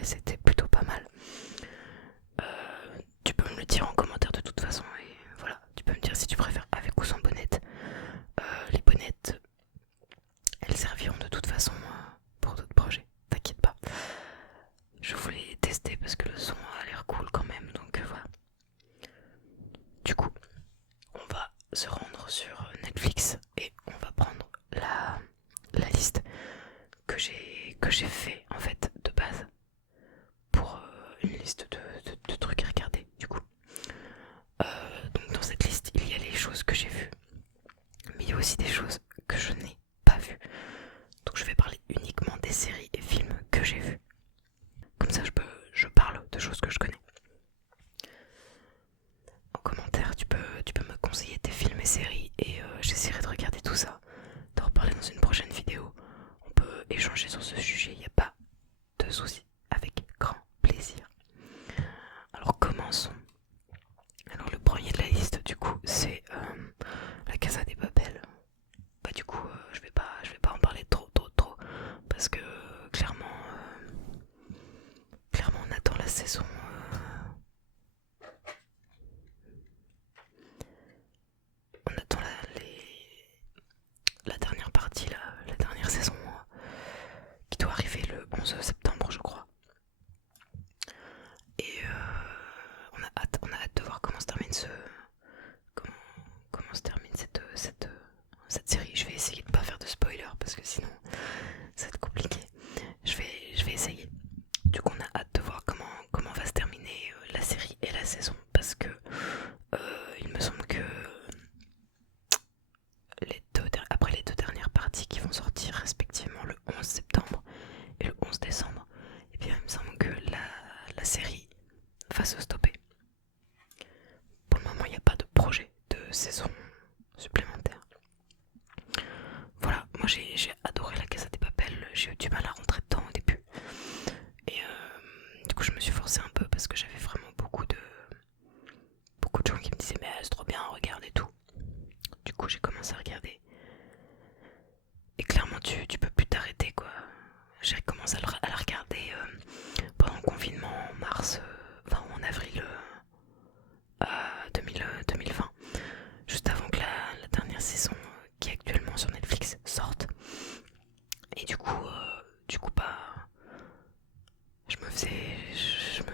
et c'était plutôt pas mal. Tu peux me le dire en commentaire de toute façon, et voilà, tu peux me dire si tu préfères avec ou sans bonnette. Les bonnettes, elles serviront de toute façon pour d'autres projets, t'inquiète pas. Je voulais tester parce que le son a l'air cool quand même, donc voilà. Du coup, on va se rendre sur Netflix et on va prendre la liste que j'ai fait en fait de base pour une liste de trucs à regarder du coup. Donc dans cette liste il y a les choses que j'ai vues, mais il y a aussi des choses que je n'ai pas vues. Donc je vais parler uniquement des séries et films que j'ai vus. Comme ça je parle de choses que je connais. En commentaire tu peux me conseiller tes films et séries et j'essaierai de regarder tout ça, d'en reparler dans une prochaine vidéo. On peut échanger sur ce sujet, il n'y a pas de soucis, avec grand plaisir. Alors commençons. Alors le premier de la liste du coup c'est la Casa des Papel. Bah du coup je vais pas en parler trop parce que clairement on attend la saison on attend la dernière partie là, la dernière saison qui doit arriver le 11 septembre je crois. Et on a hâte de voir comment se termine comment se termine cette série. Je vais essayer de pas faire de spoiler parce que sinon ça va être compliqué. Je vais essayer. Du coup on a hâte de voir comment va se terminer la série et la saison parce que il me semble que après les deux dernières parties qui vont sortir respectivement le 11 septembre et le 11 décembre, et bien il me semble que la série va se stopper. Pour le moment il n'y a pas de projet de saison supplémentaire. Voilà, moi j'ai adoré la Casa des Papel, j'ai eu du mal à rentrer dedans au début. Et du coup je me suis forcé un peu parce que j'avais vraiment beaucoup de gens qui me disaient mais c'est trop bien, regarde et tout. Du coup j'ai commencé à regarder. Et clairement tu peux plus t'arrêter quoi. J'ai commencé à la regarder pendant le confinement en mars, enfin en avril 2020. Juste avant que la dernière saison qui est actuellement sur Netflix sorte. Et du coup bah je me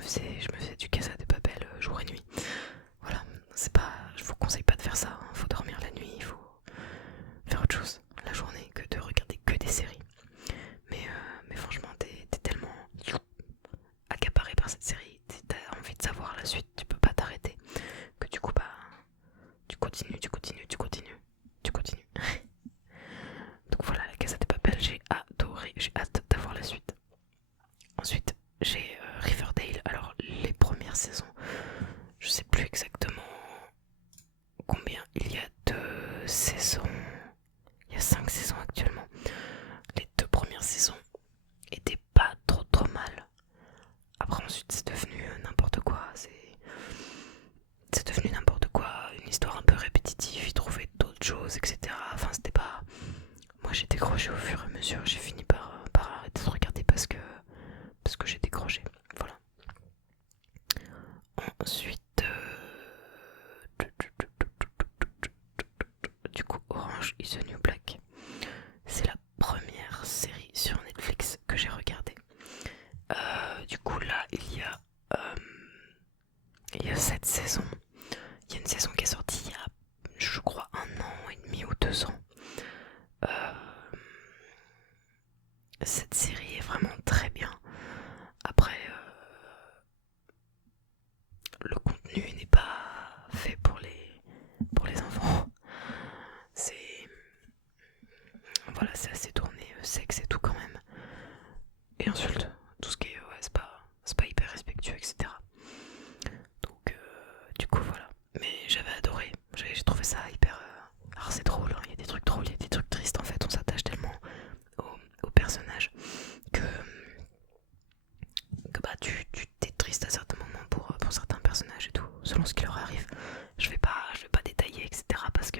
faisais du Casa des Papel jour et nuit. Voilà, je vous conseille pas de faire ça, hein. Faut dormir la nuit, il faut faire autre chose la journée que de regarder que des séries. Mais franchement, t'es tellement accaparé par cette série, t'as envie de savoir la suite, tu peux pas t'arrêter. Que du coup, bah, tu continues. Donc voilà, la Casa des Papel, j'ai adoré, j'ai hâte d'avoir la suite. Ensuite, j'ai Riverdale. Alors, les premières saisons, je sais plus exactement combien il y a de saisons. Il y a 5 saisons actuellement. Les deux premières saisons étaient pas trop mal. Après ensuite c'est devenu n'importe quoi. C'est devenu n'importe quoi. Une histoire un peu répétitive. Ils trouvaient d'autres choses, etc. Enfin c'était pas... Moi j'ai décroché au fur et à mesure. J'ai fini par arrêter de regarder parce que j'ai décroché. Voilà. Ensuite... Du coup, Orange is the New Black. C'est la première série sur Netflix que j'ai regardée. Du coup, là, il y a 7 saisons. Il y a une saison qui est sortie il y a, je crois, 1 an et demi ou 2 ans. Cette série est vraiment très bien. Après, le contenu n'est pas fait pour les enfants. C'est Voilà, c'est assez tourné sexe et tout quand même. Et insulte, tout ce qui est ouais, c'est pas hyper respectueux, etc. Donc du coup voilà. Mais j'avais adoré, j'ai trouvé ça hyper... Alors c'est drôle, hein. Il y a des trucs drôles, il y a des trucs tristes en fait, on s'attache tellement au personnage que bah tu t'es triste à certains moments pour certains personnages et tout, selon ce qui leur arrive. Je vais pas détailler, etc. Parce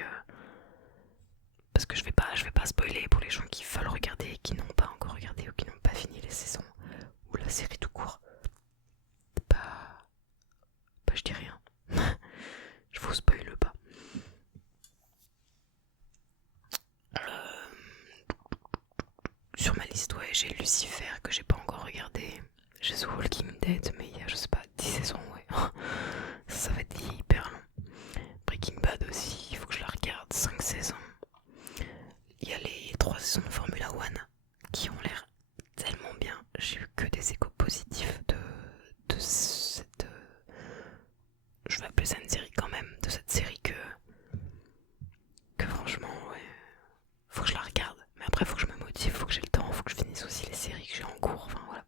que je vais pas spoiler pour les gens qui veulent regarder et qui n'ont pas encore regardé ou qui n'ont pas fini les saisons ou la série tout court. j'ai Lucifer que j'ai pas encore regardé. J'ai The Walking Dead, mais il y a, je sais pas, 10 saisons, ouais. Ça va être hyper long. Breaking Bad aussi, il faut que je la regarde, 5 saisons. Il y a les 3 saisons de Formula One qui ont l'air tellement bien. J'ai eu que des échos positifs de cette... je vais appeler ça une série quand même, de cette série que franchement, ouais, faut que je la regarde. Mais après, faut que je me motive, faut que j'ai le temps, faut que je finisse aussi les séries que j'ai en cours, enfin voilà.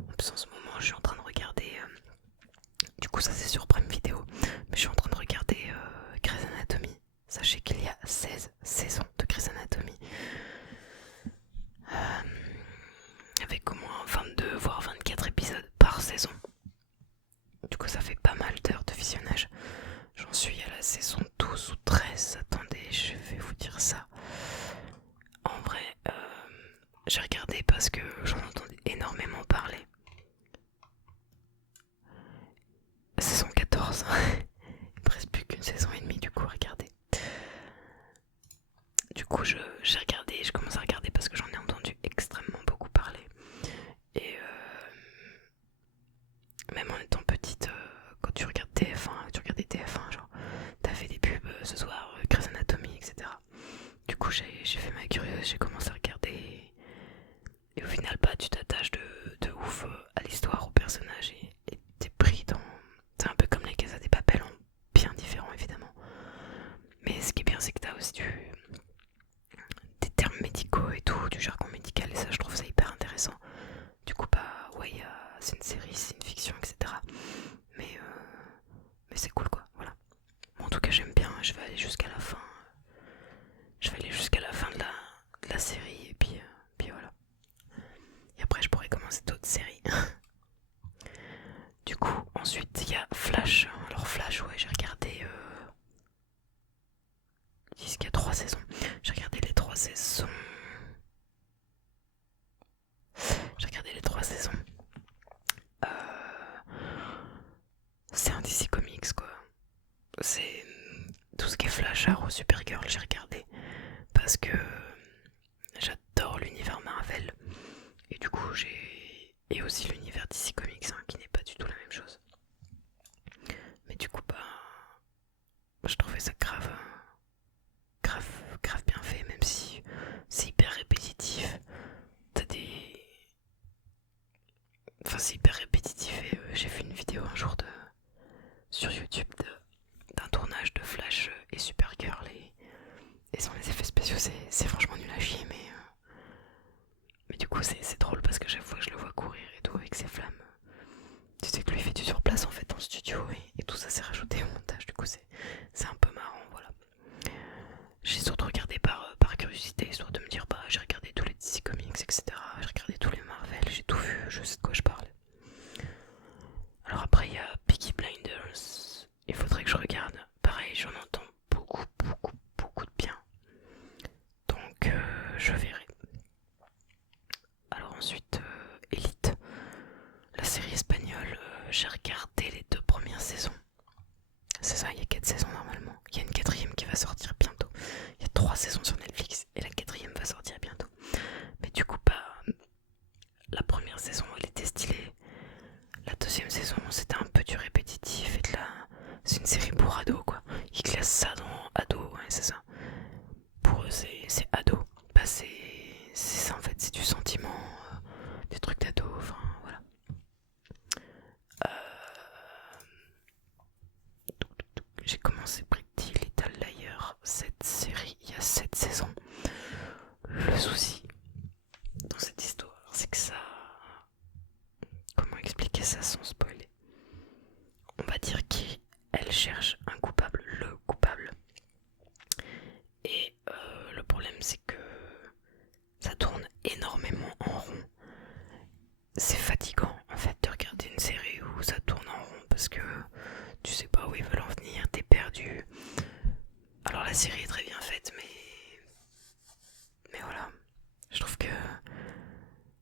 En plus, en ce moment, je suis en train de regarder... du coup, ça c'est sur Prime Video, mais je suis en train de regarder Grey's Anatomy. Sachez qu'il y a 16 saisons de Grey's Anatomy. Avec au moins 22 voire 24 épisodes par saison. Du coup ça fait pas mal d'heures de visionnage. J'en suis à la saison 12 ou 13. Attendez, je vais vous dire ça. En vrai, j'ai regardé parce que j'en entendais énormément parler. Saison 14. Il me reste plus qu'une saison et demie du coup à regarder. Du coup j'ai regardé, je commence à regarder parce que j'en ai entendu extrêmement beaucoup parler. Et même en étant petite, quand tu regardes TF1, tu regardais TF1, genre t'avais des pubs ce soir, Grey's Anatomy, etc. Du coup j'ai fait ma curieuse, j'ai commencé à regarder et au final bah tu t'attaches de ouf à l'histoire, au personnage et t'es pris dans... C'est un peu comme les Casa des Papel, en bien différent évidemment. Mais ce qui est bien c'est que t'as aussi des termes médicaux et tout, du jargon médical et ça je trouve ça hyper intéressant. Du coup bah ouais, c'est une série, c'est une fiction, etc. Mais c'est cool quoi, voilà. Bon, en tout cas j'aime bien, je vais aller jusqu'à la fin. Je vais aller jusqu'à la fin de la série et puis voilà. Et après je pourrais commencer d'autres séries. Du coup ensuite il y a Flash. Alors Flash, ouais, j'ai regardé... Ils disent qu'il y a 3 saisons. J'ai regardé les 3 saisons. C'est un DC Comics quoi. C'est tout ce qui est Flash, Arrow, Supergirl, j'ai regardé parce que j'adore l'univers Marvel et du coup et aussi l'univers DC Comics qui n'est pas du tout la même chose. Mais du coup bah je trouvais ça grave bien fait, même si c'est hyper répétitif. T'as des... Enfin c'est hyper répétitif et j'ai vu une vidéo un jour sur YouTube d'un tournage de Flash et Supergirl et sans les effets spéciaux c'est franchement nul à chier mais du coup c'est drôle parce que chaque fois que je le vois courir et tout avec ses flammes, tu sais que lui il fait du sur place en fait en studio et tout ça s'est rajouté au montage, du coup c'est un peu marrant, voilà. J'ai surtout regardé par curiosité, histoire de me dire bah j'ai regardé tous les DC Comics, etc. J'ai regardé tous les Marvel, j'ai tout vu, je sais de quoi je parle. Alors après il y a Peaky Blinders, il faudrait que je regarde. Pareil, j'en entends beaucoup de bien. Donc je verrai. Alors ensuite, Elite, la série espagnole, j'ai regardé les 2 premières saisons. C'est ça, il y a 4 saisons normalement. Il y a une 4ème qui va sortir bientôt. Il y a 3 saisons sur Netflix et la 4ème va sortir bientôt. Mais du coup, bah, la première saison, elle était stylée. La 2ème saison, c'était un peu du répétitif et de la... C'est une série pour ados quoi. Ils classent ça dans ado, ouais, c'est ça. Pour eux, c'est ado. Bah, c'est ça en fait, c'est du sentiment, des trucs d'ado, enfin voilà. J'ai commencé Pretty Little Liars, cette série, il y a 7 saisons. Le souci dans cette histoire, c'est que ça... Comment expliquer ça sans spoiler? On va dire qu'elle cherche un coupable, le coupable. Et le problème c'est que ça tourne énormément en rond. C'est fatigant en fait de regarder une série où ça tourne en rond parce que tu sais pas où ils veulent en venir, t'es perdu. Alors la série est très bien faite mais voilà, je trouve que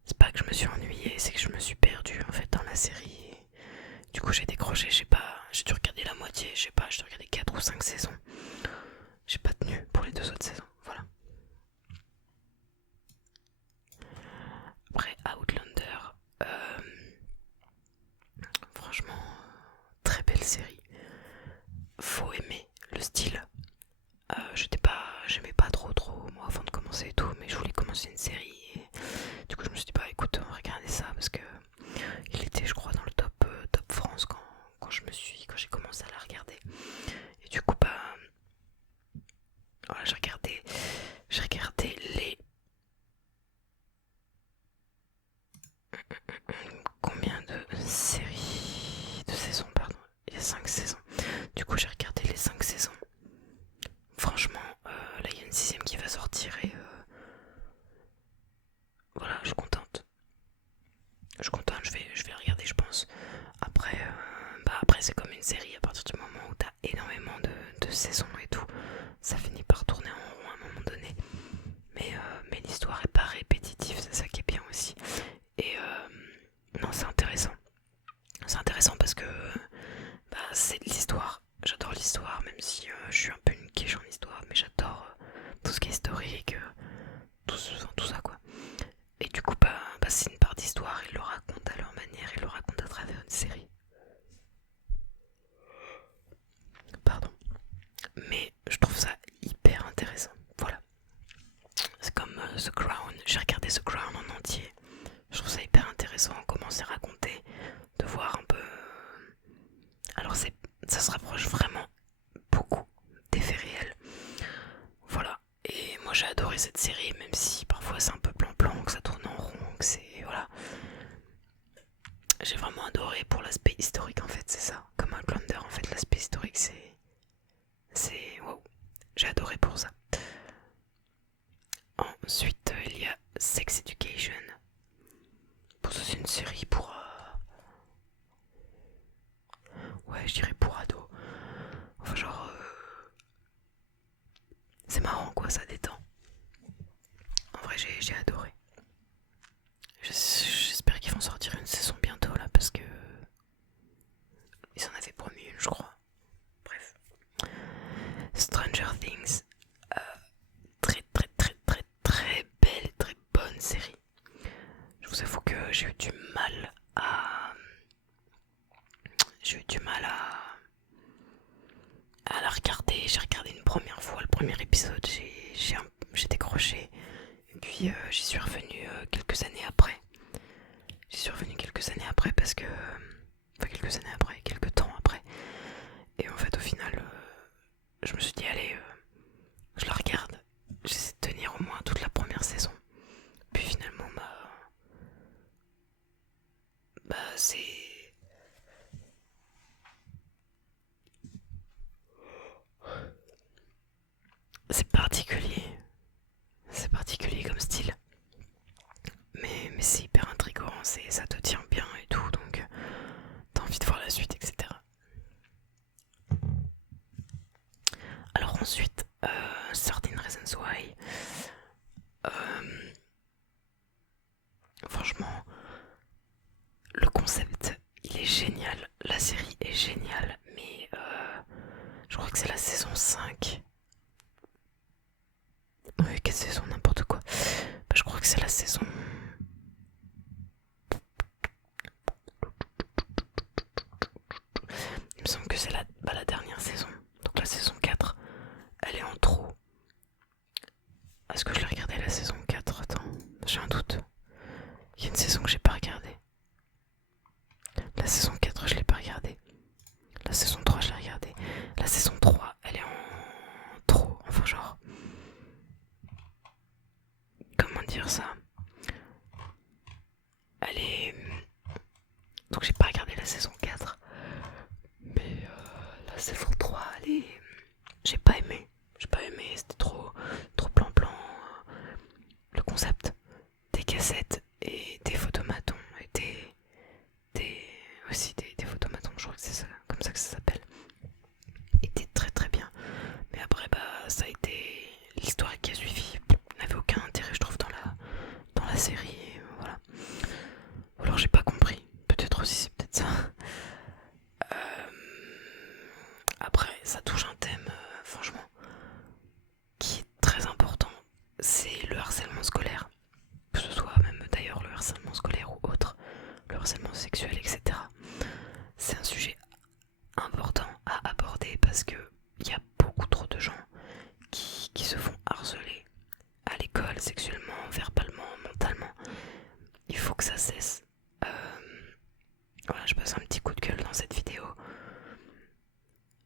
c'est pas que je me suis ennuyée, c'est que je me suis perdue en fait dans la série. Du coup j'ai décroché, j'ai dû regarder la moitié, j'ai dû regarder 4 ou 5 saisons. J'ai pas tenu pour les 2 autres saisons, voilà. série de saisons, pardon. Il y a 5 saisons. Du coup, j'ai regardé les 5 saisons. Franchement, là, il y a une 6ème qui va sortir et voilà, je suis contente. Je suis contente, je vais regarder, je pense. Après, après c'est comme une série, à partir du moment où t'as énormément de saisons et tout, ça finit par tourner en rond à un moment donné. Mais l'histoire est pas répétitive, c'est ça qui est bien aussi. Et non, c'est intéressant. C'est intéressant parce que c'est l'histoire. J'adore l'histoire, même si je suis un peu une quiche en histoire, mais j'adore tout ce qui est historique, tout ça quoi. Et du coup, c'est une part d'histoire, ils le racontent à leur manière, ils le racontent à travers une série. Pardon. Mais je trouve ça hyper intéressant. Voilà. C'est comme The Crown. J'ai regardé The Crown en entier. Je trouve ça hyper intéressant comment c'est raconté, de voir un peu. Alors ça se rapproche vraiment beaucoup des faits réels. Voilà. Et moi j'ai adoré cette série, même si parfois c'est un peu plan-plan, que ça tourne en rond, que c'est. Voilà. J'ai vraiment adoré pour l'aspect historique en fait, c'est ça. Comme Outlander en fait, l'aspect historique c'est. Wow. J'ai adoré pour ça. Ensuite, il y a Sex Education. Pour ça, c'est une série pour. Ouais, je dirais pour ados. Enfin, genre. C'est marrant quoi, ça détend. En vrai, j'ai adoré. J'espère qu'ils vont sortir une saison bientôt là parce que. Ils en avaient promis une, je crois. Bref. Stranger Things. Très très très très très belle et très bonne série. Je vous avoue que j'ai eu du mal à. J'ai eu du mal à la regarder. J'ai regardé une première fois le premier épisode, j'ai décroché. Et puis j'y suis revenu quelques années après. J'y suis revenu quelques années après parce que. Enfin, quelques années après, quelques temps après. Et en fait, au final, je me suis dit, allez, je la regarde. J'essaie de tenir au moins toute la première saison. Puis finalement, c'est. C'est particulier. C'est particulier comme style. Mais c'est hyper intriguant, ça te tient bien et tout, donc t'as envie de voir la suite, etc. Alors ensuite, Certain Reasons Why. Franchement, le concept, il est génial. La série est géniale, mais je crois que c'est la saison 5. Oui, quelle saison, n'importe quoi. Je crois que c'est la saison. Il me semble que c'est la dernière saison. Donc la saison 4, elle est en trop. Est-ce que je l'ai regardé la saison 4? Attends, j'ai un doute. Il y a une saison que j'ai pas regardée. La saison 4, je l'ai pas regardée. La saison 3, je l'ai regardée. La saison 3, elle est en trop. Enfin, genre. Comment dire ça? Elle est. Donc, j'ai pas regardé la saison 4. Mais la saison 3, elle est. J'ai pas aimé. C'était trop plan-plan. Le concept des cassettes et des photomatons et aussi des photomatons, je crois que c'est ça, comme ça que ça s'appelle, était très très bien. Mais après ça a été l'histoire qui a suivi n'avait aucun intérêt, je trouve, dans la série. Et voilà. Ou alors j'ai pas compris. Peut-être aussi c'est peut-être ça. Après ça touche un thème franchement qui est très important. C'est le harcèlement scolaire. Que ce soit même d'ailleurs le harcèlement scolaire ou autre, le harcèlement sexuel, etc. C'est un sujet important à aborder parce que il y a beaucoup trop de gens qui se font harceler à l'école, sexuellement, verbalement, mentalement. Il faut que ça cesse. Voilà, je passe un petit coup de gueule dans cette vidéo.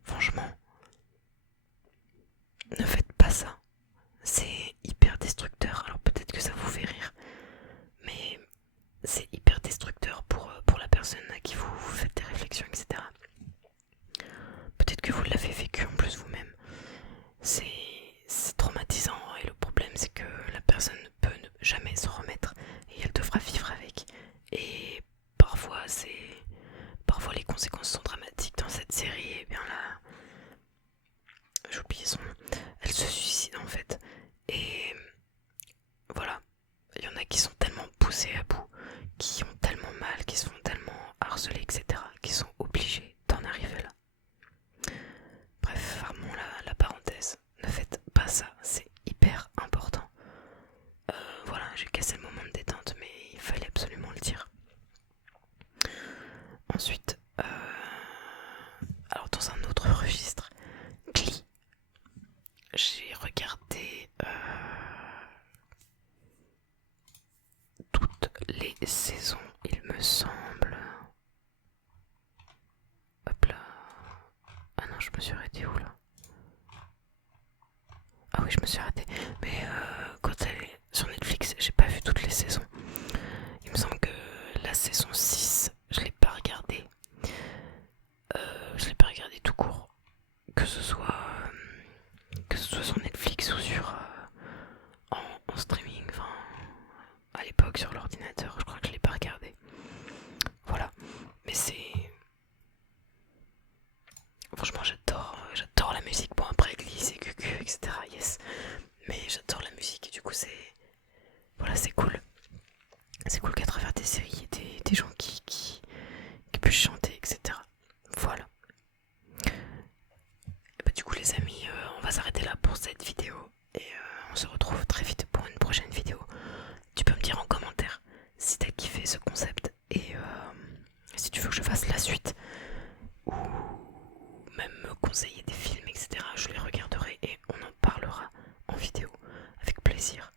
Franchement, ne faites pas ça. C'est hyper destructeur. Alors peut-être que ça vous fait rire, mais c'est hyper destructeur pour la personne à qui vous parfois les conséquences sont dramatiques dans cette série. Et bien là, j'ai oublié son nom, elle se suicide en fait. Et voilà, il y en a qui sont tellement poussés à bout, qui ont tellement mal, qui se font tellement harceler, etc., qui sont obligés d'en arriver là. Bref, fermons la parenthèse. Ne faites pas ça, c'est hyper important. Voilà, j'ai cassé le moment de détente, mais il fallait absolument le dire. Ensuite, alors dans un autre registre, Glee. J'ai regardé toutes les saisons, il me semble. Hop là. Ah non, je me suis arrêtée où là? Ah oui, je me suis arrêtée. Mais quand elle est sur Netflix, j'ai pas vu toutes les saisons. Il me semble que la saison 6, je l'ai pas regardée. Je l'ai pas regardée tout court. Que ce soit sur Netflix ou en streaming, enfin à l'époque sur l'ordinateur, je crois que je l'ai pas regardé. Voilà, mais franchement j'adore la musique. Bon après Glee, c'est cucu, etc. Yes, mais j'adore la musique et du coup c'est cool. C'est cool qu'à travers des séries, il y ait des gens qui puissent chanter, etc. Voilà. Et bah du coup les amis, on va s'arrêter là pour cette vidéo. Et on se retrouve très vite pour une prochaine vidéo. Tu peux me dire en commentaire si t'as kiffé ce concept et si tu veux que je fasse la suite ou même me conseiller des films, etc. Je les regarderai et on en parlera en vidéo avec plaisir.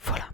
Voilà.